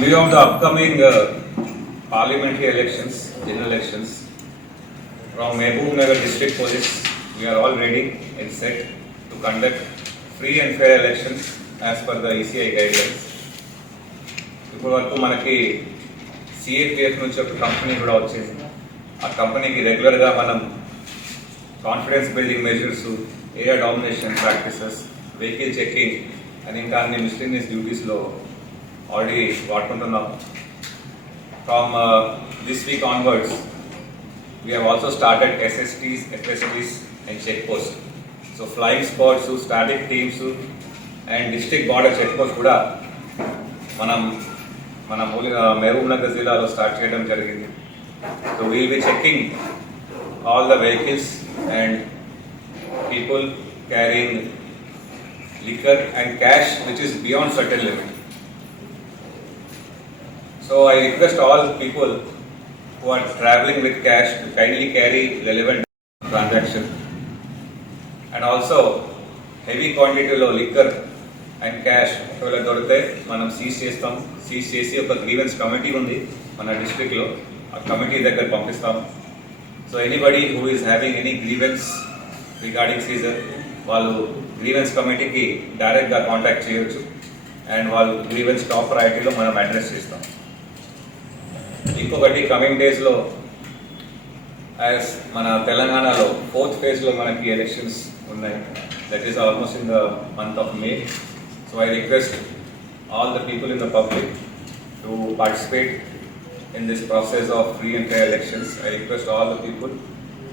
view of the upcoming uh, parliamentary elections, general elections, from Mehboob Nagar District Police, we are all ready and set to conduct free and fair elections as per the ECI guidelines. ఇప్పటి వరకు మనకి CAPF నుంచి ఒక company కూడా వచ్చేసింది ఆ కంపెనీకి రెగ్యులర్గా మనం confidence building measures area domination practices vehicle checking అని ఇంకా అన్ని మిస్లీనియస్ డ్యూటీస్లో ఆల్రెడీ వాడుకుంటున్నాం from this week onwards we have also started SSTs FSTs and check post so flying squads static teams and district border check post కూడా మనం మన మూలి మహబూబ్ నగర్ జిల్లాలో start చేయడం జరిగింది so we'll B checking all the vehicles and people carrying liquor and cash which is beyond certain limit So I request all people who are traveling with cash to kindly carry relevant transaction. And also heavy quantity liquor and cash ఒకవేళ దొరికితే మనం seize చేస్తాం. Seize చేసి ఒక grievance committee ఉంది మన డిస్ట్రిక్ట్లో ఆ కమిటీ దగ్గర పంపిస్తాం. So anybody who is having any grievance regarding seizure వాళ్ళు గ్రీవెన్స్ కమిటీకి డైరెక్ట్గా కాంటాక్ట్ చేయొచ్చు. అండ్ వాళ్ళు గ్రీవెన్స్ టాప్ ప్రయారిటీలో మనం అడ్రస్ చేస్తాం. ఇంకొకటి కమింగ్ డేస్లో యాజ్ మన తెలంగాణలో ఫోర్త్ ఫేజ్లో మనకి ఎలక్షన్స్ ఉన్నాయి that is almost in the month of May so I request all the people in the public to participate in this process of free and fair elections. I request all the people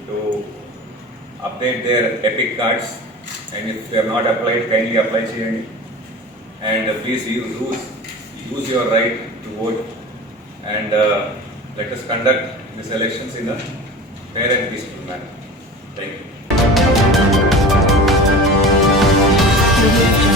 to update their epic cards and if you have not applied, kindly apply చేయండి and uh, please use, use, use your right to vote and uh, let us conduct these elections in a fair and peaceful manner. Thank you.